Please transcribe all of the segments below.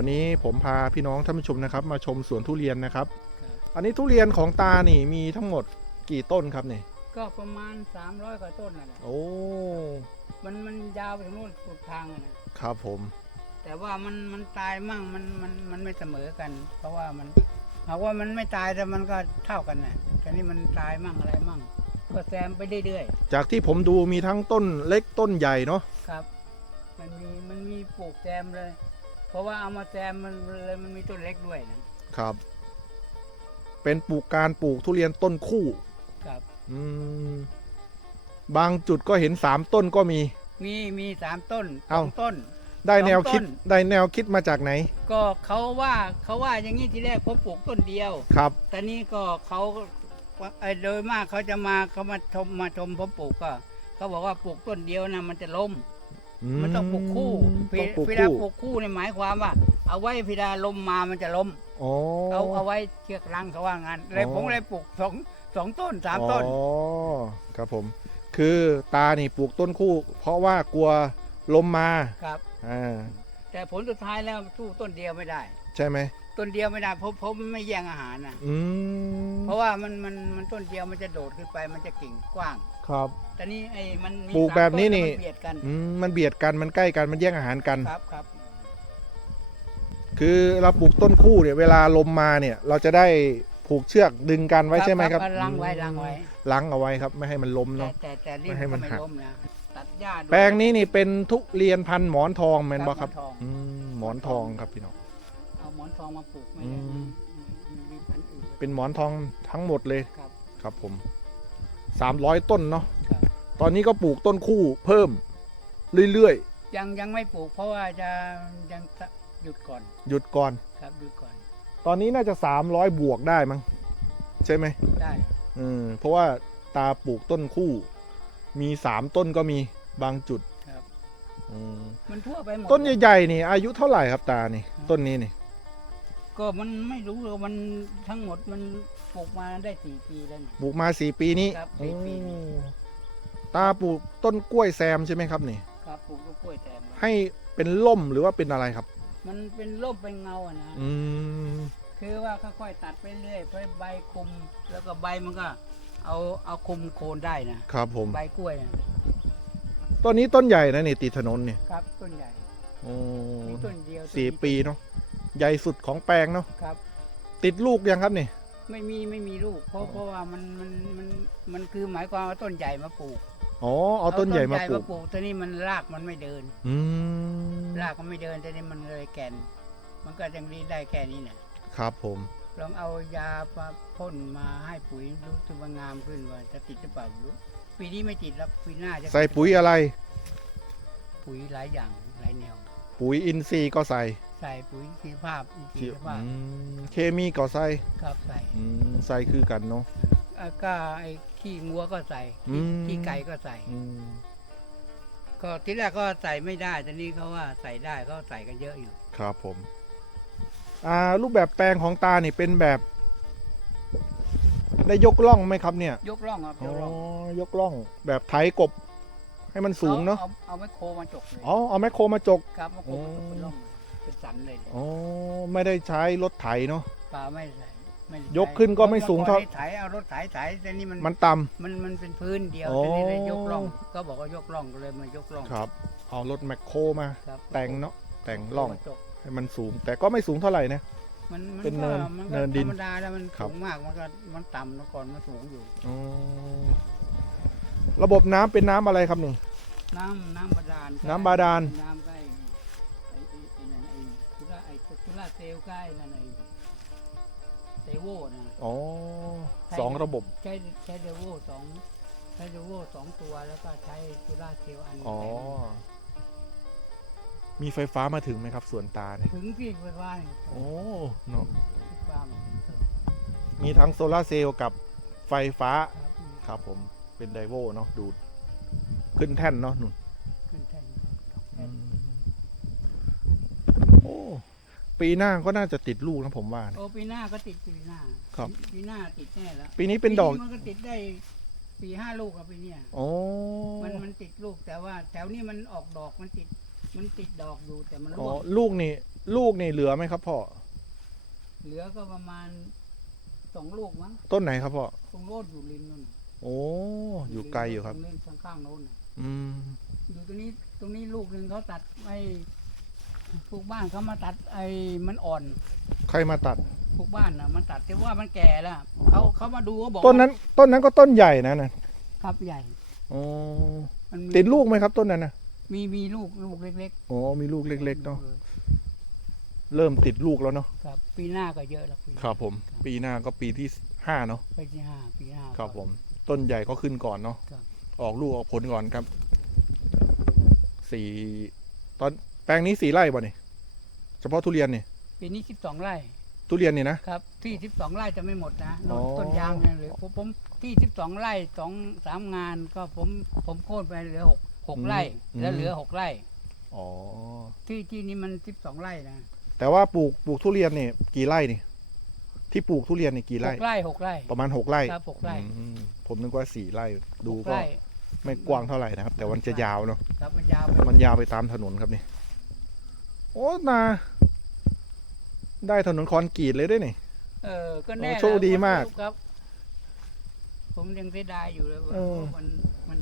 วันนี้ผมพาพี่น้องท่านผู้ชมนะครับ มาชมสวนทุเรียนนะครับครับอันนี้ทุเรียนของตานี่มีทั้งหมดกี่ต้นครับนี่ก็ประมาณ 300กว่าต้นนั่นแหละโอ้มันมันยาวไปถึงนู่นสุดทางอะนะครับผม แต่ว่ามันมันตายมั่งมันมันมันไม่เสมอกัน เพราะว่ามันหากว่ามันไม่ตายแต่มันก็เท่ากันนะแต่นี่มันตายมั่งอะไรมั่ง ก็แซมไปเรื่อยจากที่ผมดูมีทั้งต้นเล็กต้นใหญ่เนาะๆครับ มันมีมันมีปลูกแซมเลย เพราะว่าเอามาแซมมันเลยมันมีต้นเล็กด้วยนะครับ เป็นปลูกการปลูกทุเรียนต้นคู่ ครับอืมบางจุดก็เห็นสามต้นก็มี มีมีสามต้นสเอ้า องต้น ได้แนวสองต้นคิดได้แนวคิดมาจากไหนก็เขาว่าเขาว่าอย่างนี้ทีแรกผมปลูกต้นเดียว ครับแต่นี่ก็เขาเอ่อโดยมากเขาจะมาเขามาชมมาชมผมปลูกก็เขาบอกว่าปลูกต้นเดียวนะมันจะล้ม มันต้องปลูกคู่ต้องปลูกพิดาคู่ ปลูกคู่เนี่ยหมายความว่า เอาไว้พิดาลมมามันจะล้มอ๋อ เอาเอาไว้เชือกรังเขาว่างั้นเลยอ๋อ ผมเลยปลูกสองสองต้นสามต้น อ๋อครับผม คือตานี่ปลูกต้นคู่ เพราะว่ากลัวลมมาครับ อ่าแต่ผลสุดท้ายแล้วสู้ต้นเดียวไม่ได้ ใช่ไหมต้นเดียวไม่ได้เพราะเพราะมันไม่แย่งอาหารนะอืมเพราะว่ามันมันมันต้นเดียวมันจะโดดขึ้นไปมันจะกิ่งกว้าง ครับ แต่นี่ไอ้มันมีปลูกสามแบบนี้ต้นี่แล้วมัเบียดกันอืมมันเบียดกันมันใกล้กันมันแย่งอาหารกัน ครับครับคือเราปลูกต้นคู่เนี่ยเวลาลมมาเนี่ย เราจะได้ผูกเชือกดึงกันไว้ใช่ไหมครับลังไว้ลังไว้ลังเอาไว้ครับ ไม่ให้มันล้มแต่เนาะ แต่แต่นี่ไม่ให้มันก็หัก ล้มนะตัดหญ้าด้วย แปลงนี้นี่เป็นทุเรียนพันธุ์หมอนทองแมนบอครับหมอนทอง อืมหมอนทองครับพี่น้อง เอาหมอนทองมาปลูกไม่อืได้มมีมีพันธุ์อื่น เป็นหมอนทองทั้งหมดเลยครับ ครับผม สามร้อยต้นเนาะครับตอนนี้ก็ปลูกต้นคู่เพิ่มเรื่อยยังยังไม่ปลูกเพราะว่าจะยังหยุดก่อนๆ หยุดก่อน ครับหยุดก่อนตอนนี้น่าจะสามร้อยบวกได้มั้งใช่ไหมได้อืมเพราะว่าตาปลูกต้นคู่ มีสามต้นก็มีบางจุดครับ อืมมันทั่วไปหมดต้นใหญ่ๆนี่ อายุเท่าไหร่ครับตานี่ ต้นนี้นี่ ก็มันไม่รู้เลยมันทั้งหมดมันป ลูกมาได้สี่ปีแล้วนี่ปลูกมาสี่ปีนี้ครับสี่ปีนี้ โอ้ตาปลูกต้นกล้วยแซมใช่ไหมครับนี่ครับปลูกต้นกล้วยแซมไว้ให้เป็นล่มหรือว่าเป็นอะไรครับ มันเป็นร่มเป็นเงาอะนะ อืมคือว่าค่อยๆตัดไปเรื่อยเพื่อใบคุม แล้วก็ใบมันก็ เอาเอาคุมโคนได้นะครับผมใบกล้วยนะต้นนี้ต้นใหญ่นะนี่ติดถนนเนี่ยครับต้นใหญ่โอ้มีต้นเดียวต้นสี่เดียวปีเนาะใหญ่สุดของแปลงเนาะครับ ติดลูกยังครับนี่ ไม่มีไม่มีลูก เพราะเพราะว่ามันมันมันมันคือหมายความว่าต้นใหญ่มาปลูกอ๋อเอาต้นใหญ่มาปลูกปลูกทีนี้มันรากมันไม่เดิน อืมรากมันไม่เดินทีนี้มันเลยแก่น มันก็ยังรีได้แค่นี้นะครับผมลองเอายามาพ่นมาให้ปุ๋ยรู้สึกว่างามขึ้นว่าจะติดหรือเปล่าไม่รู้ปีนี้ไม่ติดแล้วปีหน้าจะใส่ปุ๋ยอะไร ปุ๋ยหลายอย่างหลายแนว ปุ๋ยอินทรีย์ก็ใส่ ใส่ปุ๋ยชีวภาพอินทรีย์ชีวภาพอืมเคมีก็ใส่ครับใส่อืมใส่คือกันเนาะอ่าก็ไอ้ขี้งัวก็ใส่อืขี้มขี้ไก่ก็ใส่ อืมก็ที่แรกก็ใส่ไม่ได้แต่นี่เขาว่าใส่ได้ก็ใส่กันเยอะอยู่ ครับผม อ่า รูปแบบแปลงของตานี่เป็นแบบ ได้ยกล่องไหมครับเนี่ยยกร่องครับอ๋ยอกร่องยกล่อง แบบไถกบ ให้มันสูงเนาะอเอาไม้โคมาจกเลยอ๋อเอาแมคโครมาจก ครับไม้โคมาจกเป็นร่องเลย เป็นสันเลยเนี่ยอ๋อไม่ได้ใช้รถไถเนาะ ปลาไม่ใส่ไม่ได้ยกขึ้นก็ไม่สูงเท่ามื่อก่อนนี่ไถเอารถไถไถแต่นี่มันมันต่ มันมันเป็นพื้นเดียวอ๋อแต่นี่เลยยกร่อง ก็บอกว่ายกร่องก็เลยมายกร่องำครับ เอารถแมคโครมา ครับแต่งเนาะแต่งร่องมาจกให้มันสูง แต่ก็ไม่สูงเท่าไหร่นะ มันมันเป็นก็เนินมันเนิก็นดิธนรรมดาแล้วมันครับสูงมากมันก็มันต่ำเมื่อก่อนมันสูงอยู่ อ๋อระบบน้ำเป็นน้ำอะไรครับนี่ น้ำน้ำบาดาลน้ำบาดาล น้ำใกล้ ไอ้สุราเซลลใกล้นั่นไอ้เซโวนะอ๋อใช่สองระบบ ใช้ใช้เดโวสองใช้เดโวสองตัวแล้วก็ใช้สุราเซลลอันอ๋อแต่มีไฟฟ้ามาถึงไหมครับส่วนตาเนี่ยถึงที่ไฟฟ้าเนี่ยโอ้เนาะไฟฟ้ามันเติมมีทั้งโซลาร์เซลล์กับไฟฟ้าครับอืมครับผมเป็นไดโวเนาะดูด ขึ้นแท่นเนาะนุ่นขึ้นแท่นสองแท่นโอ้ ปีหน้าก็น่าจะติดลูกนะผมว่าเนี่ยโอ้ปีหน้าก็ติดปีหน้าครับ ปีหน้าติดแน่แล้วปีนี้เป็นดอก มันก็ติดได้สี่ห้าลูกอะปีเนี้ยโอ้มันมันติดลูกแต่ว่า แถวนี้มันออกดอกมันติด มันติดดอกอยู่แต่มันอ๋ร่อวงลูกนี่ ลูกนี่เหลือไหมครับพ่อ เหลือก็ประมาณสองลูกมั้งต้นไหนครับพ่อ ตรงโลดอยู่ริมนู่นน่ะโอ้อยู่ไกลอยู่ครับ ตรงนี้ข้างๆโน้นน่ะอืม อยู่ตรงนี้ตรงนี้ลูกหนึ่งเขาตัดไอ้ พวกบ้านเขามาตัดไอ้มันอ่อนใครมาตัด พวกบ้านน่ะมันตัดแต่ว่ามันแก่แล้วเขาเขามาดูเขาบอกต้นนั้น ต้นนั้นก็ต้นใหญ่นะนะครับใหญ่อ๋อมันมีติดลูกไหมครับ ต้นนั้นนะมีมีลูกลูกเล็กอ๋อมีลูกๆเล็กๆเนาะเริ่มติดลูกแล้วเนาะครับ ปีหน้าก็เยอะแล้วปีครับผมครับปีหน้าก็ปีที่ห้าเนาะไปที่ห้าปีหน้า ครับก็ผม ต้นใหญ่ก็ขึ้นก่อนเนาะครับ ออกลูกออกผลก่อนครับสี่ตอน แปลงนี้สี่ไร่ป่ะนี่เฉพาะทุเรียนนี่ปีนี้สิบสองไร่ทุเรียนนี่นะ ครับที่สิบสองไร่จะไม่หมดนะอ๋อ ต้นยางเนี่ยเหลือผมผมที่สิบสองไร่สองสามงานก็ผมผมโค่นไปเหลือหกหกไร่ แล้วเหลือหกไร่ อ๋อ ที่ที่นี่มันสิบสองไร่นะแต่ว่าปลูกปลูกทุเรียนนี่กี่ไร่นี่ ที่ปลูกทุเรียนนี่กี่หไร่ กไร่หกไร่ ประมาณหกไร่ครับหกไร่ อืมผมนึกว่าสี่ไร่ ดูหกก็ไร่ ไม่กว้างเท่าไหร่นะครับ แต่มันจะยาวเนาะ ครับมันยาวไปมันยาวไปตามถนนครับนี่โอ้นาได้ถนนคอนกรีตเลยด้วยนี่ เออ ก็แน่โอ้โชคดีมากครับ ผมยังเสียดายอยู่เลยว่าเออ มันมัน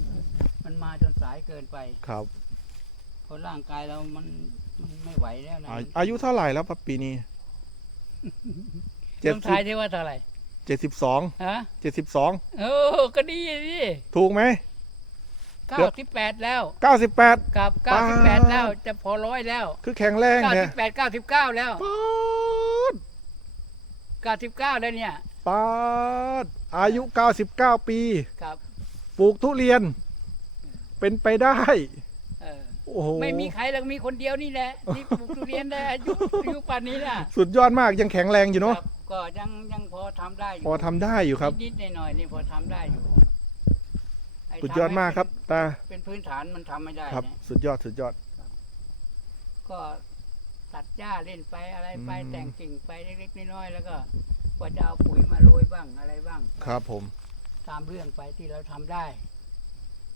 มันมาจนสายเกินไปครับ เพราะร่างกายเรามันมันไม่ไหวแล้วนะอาอายุเท่าไหร่แล้วครับปีนี้ เจ็ดต้องสิทายบได้ว่าเท่าไหร่เจ็ดสิบสองฮะเจ็ดสิบสองเออก็ดีดิถูกไหม เก้าสิบแปดแล้วเก้าสิบแปดกับป๊าเก้าดสิบแปดแล้ว จะพอร้อยแล้วคือแข็งแรงเก้าเนี่สิยบแปดเก้าสิบเก้าแล้วป๊าดเก้าสิบเก้าแล้วเนี่ยป๊าดอายุเก้าสิบเก้าปี ครับปลูกทุเรียน เป็นไปได้ เออโอ้โหไม่มีใครหรอกมีคนเดียวนี่แหละที่ปลูกทุเรียนได้อายุอายุป่านนี้นะสุดยอดมากยังแข็งแรงอยู่เนาะครับก็ยังยังพอทำได้อยู่พอทำได้อยู่ครับนิดๆหน่อยๆนี่พอทำได้อยู่ไสุดยอดมากครับ ตา เป็นพื้นฐานมันทำไม่ได้ครับ นะสุดยอดสุดยอด ก็ตัดหญ้าเล่นไปอะไรไปอืม แต่งกิ่งไปเล็กๆน้อยๆแล้วก็กว่าจะเอาปุ๋ยมาโรยบ้างอะไรบ้าง ครับผม ตามเรื่องไปที่เราทำได้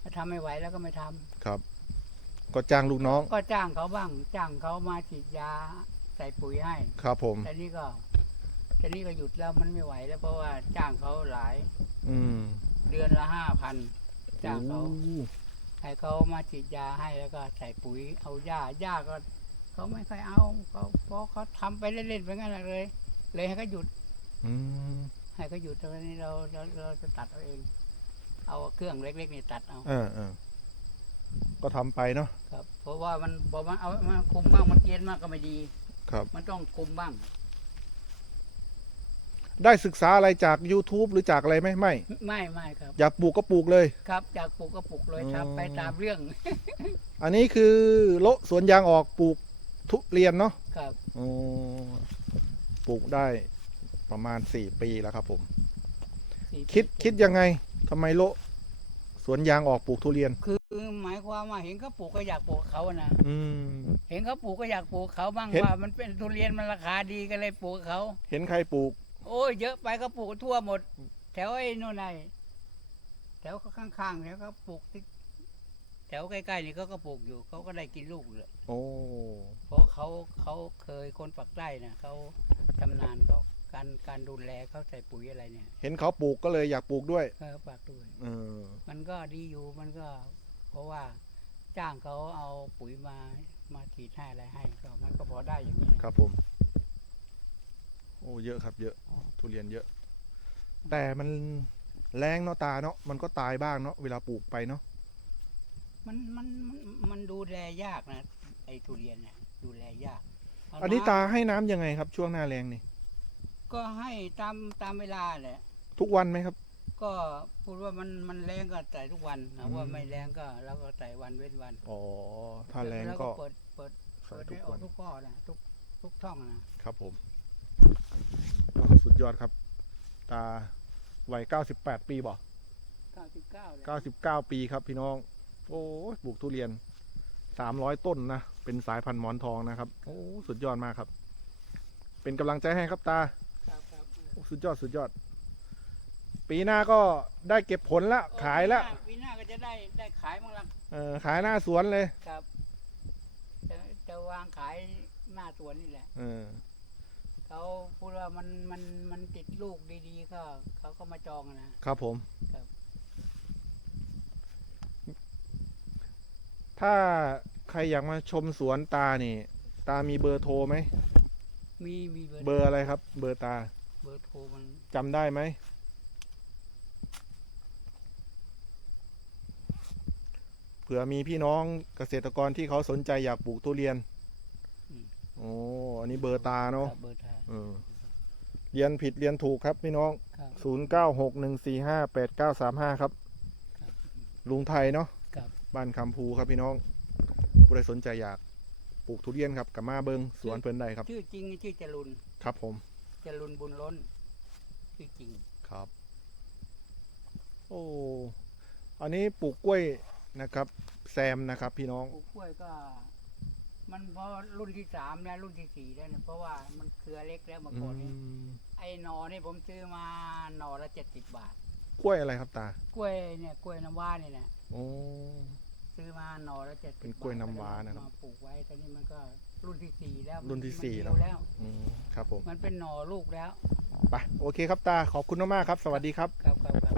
ถ้าทำไม่ไหวแล้วก็ไม่ทำครับ ก็จ้างลูกน้อง ก็จ้างเขาบ้าง จ้างเขามาฉีดยาใส่ปุ๋ยให้ ครับผม แต่นี่ก็แต่นี่ก็หยุดแล้วมันไม่ไหวแล้วเพราะว่าจ้างเขาหลายอืม เดือนละห้าพัน จ้างเขาโอ้ให้เขามาฉีดยาให้แล้วก็ใส่ปุ๋ยเอาหญ้าหญ้าก็เขาไม่ค่อยเอาเขาเพราะเขาทำไปเล่นๆไปงั้นแหละเลย เลยให้เขาหยุดอืมให้เขาหยุดตอนนี้เราเราเราจะตัดเอาเอง เอาเครื่องเล็กๆนี่ตัดเอาเออเออก็ทำไปเนาะครับ เพราะว่ามันบอกมันเอามันคุมบ้างมันเกลียนมากก็ไม่ดี ครับ มันต้องคุมบ้าง ได้ศึกษาอะไรจาก YouTube หรือจากอะไรไหมไม่ ไม่ไม่ครับอยากปลูกก็ปลูกเลย ครับอยากปลูกก็ปลูกเลยอ๋อทำไปตามเรื่องอันนี้คือโละสวนยางออกปลูกทุเรียนเนาะครับอ๋อปลูกได้ประมาณสี่ปีแล้วครับผม สี่คิดปีคิดยังไงทำไมโละสวนยางออกปลูกทุเรียน คือหมายความว่าเห็นเขาปลูกก็อยากปลูกเขาอะนะอืม เห็นเขาปลูกก็อยากปลูกเขาบ้างเห็น ว่า มันเป็นทุเรียนมันราคาดีก็เลยปลูกเขา เห็นใครปลูก โอ้ยเยอะไปก็ปลูกทั่วหมด แถวไอ้นู่นไงแถวข้างๆเนี่ยเขาปลูกที่แถวใกล้ๆนี่เขาก็ปลูกอยู่เขาก็ได้กินลูกเลยโอ้ เพราะเขาเขาเคยคนปักใต้นะเขาชำนาญเขาการการดูแลเขาใส่ปุ๋ยอะไรเนี่ยเห็นเขาปลูกก็เลยอยากปลูกด้วยเขาปักด้วย เออ มันก็ดีอยู่มันก็ เพราะว่าจ้างเขาเอาปุ๋ยมามาฉีดให้อะไรให้ก็มันก็พอได้อย่างนี้นะครับผม โอ้เยอะครับ เยอะทุเรียนเยอะ แต่มันแรงเนาะตาเนาะมันก็ตายบ้างเนาะเวลาปลูกไปเนาะมันมันมันมันดูแลยากนะไอ้ทุเรียนเนี่ยดูแลยากเอันนี้ำตาให้น้ำยังไงครับ ช่วงหน้าแรงนี่ก็ให้ตามตามเวลาแหละ ทุกวันไหมครับ ก็พูดว่ามันมันแรงก็ใส่ทุกวันนะอืมว่าไม่แรงก็เราก็ใส่วันเว้นวันอ๋อถ้าแรงล้วก็เปิดเปิดใส่เปิดทุให้กออวักนทุกข้อนะทุกทุกช่องนะครับผม สุดยอดครับ ตาวัย98ปีบ่เก้าสิบเก้าเลย99ปีครับพี่น้อง โอ้ยปลูกทุเรียน300ต้นนะ เป็นสายพันธุ์หมอนทองนะครับ โอ้สุดยอดมากครับ เป็นกำลังใจให้ครับตาครับครับเออโอ้สุดยอดสุดยอด ปีหน้าก็ได้เก็บผลละขายละปีหน้ปีหน้าก็จะได้ได้ขายมั้งละเออขายหน้าสวนเลยครับจะจะวางขายหน้าสวนนี่แหละ เออ เขาพูดว่ามันมันมันติดลูกดีๆก็เขาก็มาจองอะนะ ครับผม ครับ ถ้าใครอยากมาชมสวนตานี่ ตามีเบอร์โทรไหม มีมีเบอร์เบอร์อะไรครับ เบอร์ตาเบอร์โทรมันจำได้ไหม เผื่อมีพี่น้องเกษตรกรที่เขาสนใจอยากปลูกทุเรียน โอ้อันนี้เบอร์ตาเนาะครับเบอร์โทรเออเรียนผิดเรียนถูกครับพี่น้องครับศูนย์เก้าหกหนึ่งสี่ห้าแปดเก้าสามห้าครับครับลุงไทยเนาะครับบ้านคำพูครับพี่น้องผู้ใดสนใจอยากปลูกทุเรียนครับกับมาเบิงสวนเพิ่นได้ครับ ชื่อจริงชื่อจรุนครับผม จรุนบุญล้น ชื่อจริงครับ โอ้อันนี้ปลูกกล้วยนะครับ แซมนะครับ พี่น้องปลูกกล้วยก็ มันพอรุ่นที่สามแล้วรุ่นที่สี่แล้วเนี่ยเพราะว่ามันเครือเล็กแล้วเมื่ออืก่อนนี้มไอ้หนอนี่ผมซื้อมาหนอละเจ็ดสิบบาท กล้วยอะไรครับตา กล้วยเนี่ยกล้วยน้ำว้านี่แหละโอ้ซื้อมาหนอละเจ็ดสิบเป็นกล้วยน้ำว้านะครับมาปลูกไว้ตอนนี้มันก็รุ่นที่สี่แล้วรุ่นที่มัสี่หิแล้วแล้วอืมครับผมมันเป็นหนอลูกแล้วไปโอเคครับตาขอบคุณมากๆครับ สวัสดีครับครับ